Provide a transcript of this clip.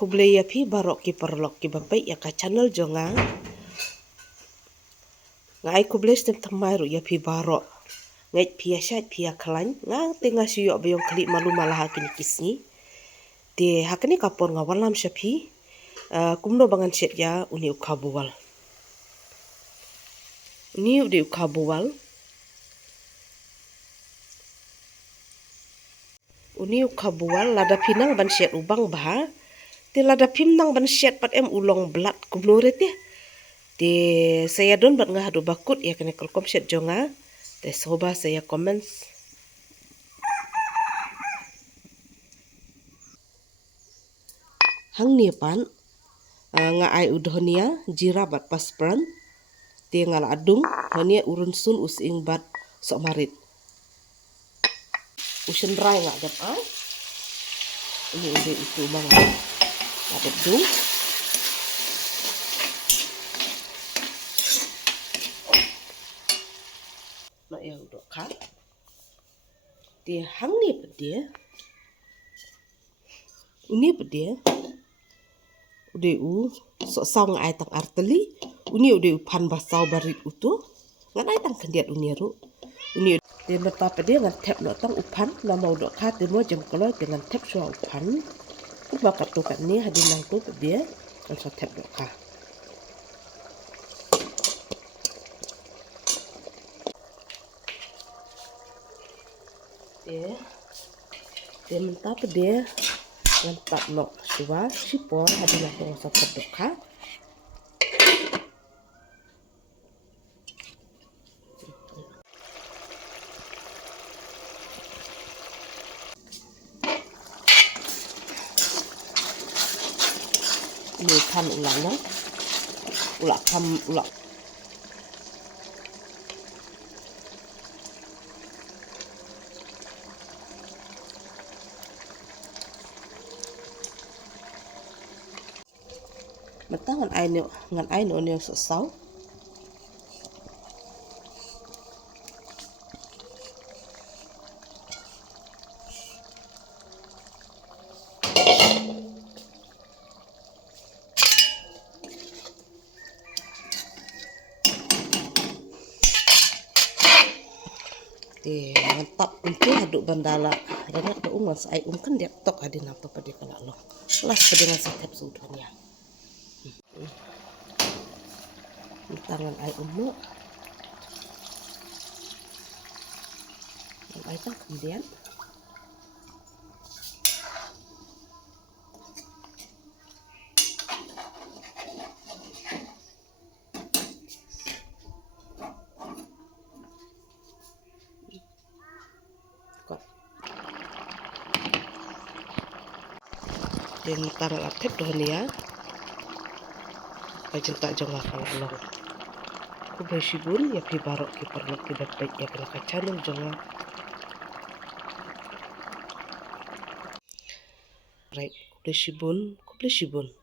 kuble ya phi barok ki perlok ki bapai ya ka channel jonga ngai kuble stem thamai ru ya phi barok ngai phi asat phi aklan ngang tenga siyo bayong kali malu malah kini kisni te hakani kapor ngawalam shapi kumno bangan set ya uni ukhabuwal uni ude ukhabuwal uni ukhabuwal lada pinang ban set ubang bah te lada pimnang ban set pat em ulong blat kumno rete te saya don bat ngahadu bakut ya kene kolkom set jonga te soba saya comments hang ni pan nga ai udhonia jira bat paspran te ngal adung honia urun sun using bat sok marit usen rai nga dap ai ini udah itu bang ada dung na ya udah kan dia hang ni pedia uni pedia udah sok saung ai tang arteli uni udah pan basau barit utuh ngan ai tang kendiat uni ru uni dia mata pedia ngan tap no tang upan nama udah kat dia mau jam kalau dengan tap suah upan maka tu kat ni hadin nang tu pedia kan so tap do ka dia mentah pedia ngan tap no suah sipor hadin nang tu so tap do ka ini pan ulang ulak kam ulak mata ngan ai no ne so sau mantap untuk aduk bandala rengat do umas ai kan dia tok adin apa pada kala lo las dengan setep sudahnya tangan ai umu ai tak kemudian dan taruh atep dohon ya aja tak jongah kalau long ku bersibun ya pi barok ki perlu ki baik ya kena kacanum jongah right ku bersibun